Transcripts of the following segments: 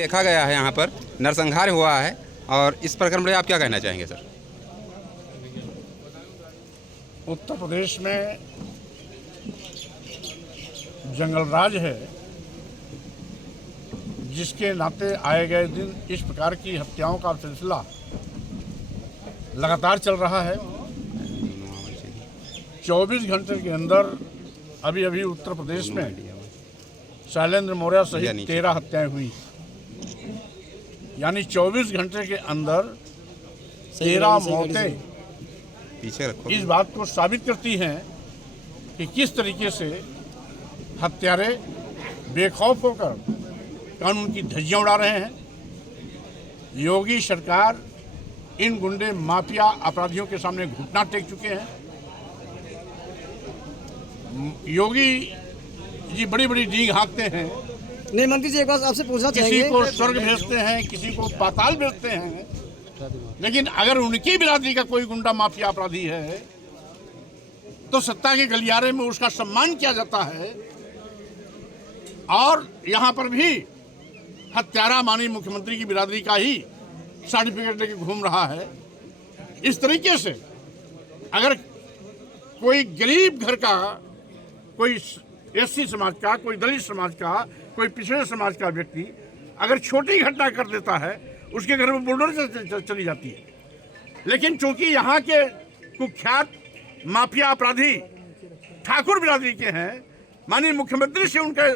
देखा गया है यहाँ पर नरसंहार हुआ है, और इस प्रकरण में आप क्या कहना चाहेंगे सर? उत्तर प्रदेश में जंगल राज है, जिसके नाते आए गए दिन इस प्रकार की हत्याओं का सिलसिला लगातार चल रहा है। 24 घंटे के अंदर अभी अभी उत्तर प्रदेश में शैलेंद्र मौर्य सहित 13 हत्याएं हुई, यानी 24 घंटे के अंदर 13 मौतें पीछे रखो। इस बात को साबित करती हैं कि किस तरीके से हत्यारे बेखौफ होकर कानून की धज्जियां उड़ा रहे हैं। योगी सरकार इन गुंडे माफिया अपराधियों के सामने घुटना टेक चुके हैं। योगी जी बड़ी बड़ी डींग हाँकते हैं। नहीं मंत्री जी, एक बात आपसे पूछना चाहेंगे। किसी को स्वर्ग भेजते हैं, किसी को पाताल भेजते हैं, लेकिन अगर उनकी बिरादरी का कोई गुंडा माफिया अपराधी है तो सत्ता के गलियारे में उसका सम्मान किया जाता है। और यहाँ पर भी हत्यारा माननीय मुख्यमंत्री की बिरादरी का ही सर्टिफिकेट लेके घूम रहा है। इस तरीके से अगर कोई गरीब घर का, कोई एससी समाज का, कोई दलित समाज का, कोई पिछड़े समाज का व्यक्ति अगर छोटी घटना कर देता है, उसके घर में बुलडोजर चली जाती है। लेकिन चूंकि यहाँ के कुख्यात माफिया अपराधी ठाकुर बिरादरी के हैं, माननीय मुख्यमंत्री से उनका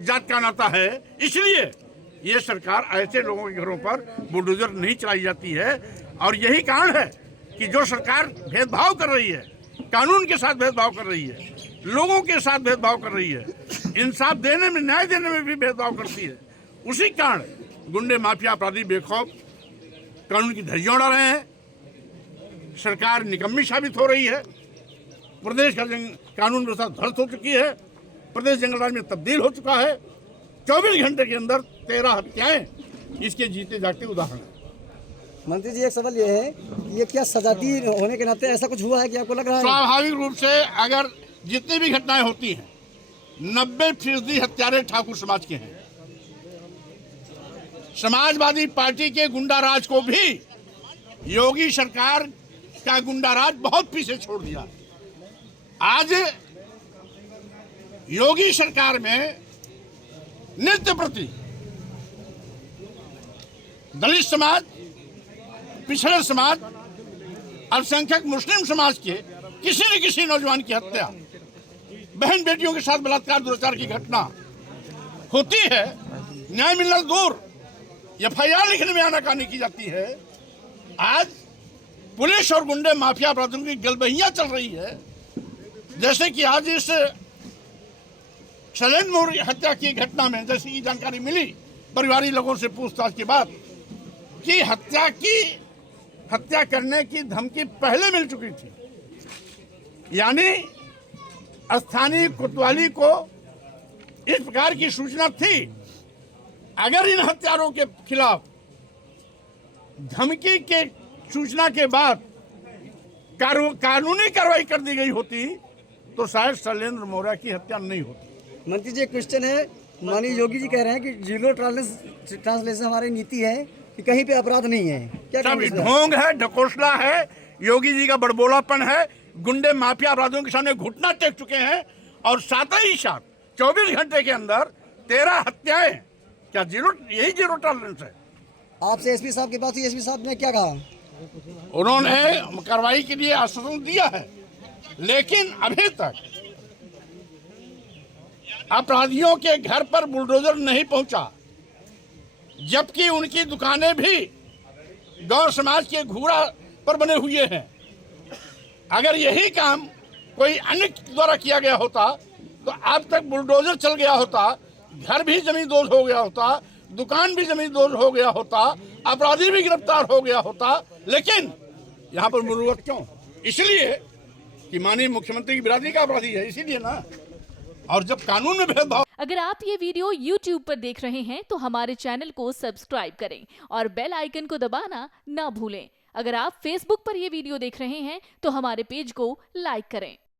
जात का नाता है, इसलिए ये सरकार ऐसे लोगों के घरों पर बुलडोजर नहीं चलाई जाती है। और यही कारण है कि जो सरकार भेदभाव कर रही है, कानून के साथ भेदभाव कर रही है, लोगों के साथ भेदभाव कर रही है, इंसाफ देने में, न्याय देने में भी भेदभाव करती है, उसी कारण गुंडे माफिया अपराधी बेखौफ कानून की धज्जियां उड़ा रहे हैं। सरकार निकम्मी साबित हो रही है। प्रदेश का कानून व्यवस्था ध्वस्त हो चुकी है। प्रदेश जंगल राज में तब्दील हो चुका है। 24 घंटे के अंदर 13 हत्याएं इसके जीते जागते उदाहरण है। मंत्री जी, एक सवाल ये है, ये क्या सजाती होने के नाते ऐसा कुछ हुआ है कि आपको लग रहा है? स्वाभाविक रूप से अगर जितनी भी घटनाएं होती हैं, 90% हत्यारे ठाकुर समाज के हैं। समाजवादी पार्टी के गुंडाराज को भी योगी सरकार का गुंडाराज बहुत पीछे छोड़ दिया। आज योगी सरकार में नित्य प्रति दलित समाज, पिछड़े समाज, अल्पसंख्यक मुस्लिम समाज के किसी न किसी नौजवान की हत्या, बहन बेटियों के साथ बलात्कार दुराचार की घटना होती है। न्याय मिलना दूर, एफआईआर लिखने में आनाकानी की जाती है। आज पुलिस और गुंडे माफिया अपराधियों की गलबहियां चल रही है। जैसे कि आज इस शैलेंद्र मौर्य हत्या की घटना में जैसी की जानकारी मिली परिवारी लोगों से पूछताछ के बाद कि हत्या करने की धमकी पहले मिल चुकी थी, यानी स्थानीय कोतवाली को इस प्रकार की सूचना थी। अगर इन हत्यारों के खिलाफ धमकी के सूचना के बाद कानूनी कार्रवाई कर दी गई होती तो शायद शैलेंद्र मौर्य की हत्या नहीं होती। मंत्री जी, एक क्वेश्चन है। माननीय योगी जी कह रहे हैं कि जीरो ट्रांसलेशन हमारी नीति है कि कहीं पे अपराध नहीं है। क्या सब ढोंग है, ढकोसला है, योगी जी का बड़बोलापन है। गुंडे माफिया अपराधियों के सामने घुटना टेक चुके हैं और साथ ही साथ 24 घंटे के अंदर 13 हत्याएं। क्या यही जीरो टॉलरेंस है? आपसे एसपी साहब के पास ही एसपी साहब ने क्या कहा? उन्होंने कार्रवाई के लिए आश्वासन दिया है, लेकिन अभी तक अपराधियों के घर पर बुलडोजर नहीं पहुंचा, जबकि उनकी दुकानें भी गौर समाज के घूरा पर बने हुए हैं। अगर यही काम कोई अन्य द्वारा किया गया होता तो अब तक बुलडोजर चल गया होता, घर भी जमींदोज हो गया होता, दुकान भी जमींदोज हो गया होता, अपराधी भी गिरफ्तार हो गया होता। लेकिन यहाँ पर मुरुवत क्यों? इसलिए कि माननीय मुख्यमंत्री की बिरादरी का अपराधी है, इसीलिए ना। और जब कानून में भेदभाव। अगर आप ये वीडियो YouTube पर देख रहे हैं तो हमारे चैनल को सब्सक्राइब करें और बेल आइकन को दबाना ना भूलें। अगर आप Facebook पर ये वीडियो देख रहे हैं तो हमारे पेज को लाइक करें।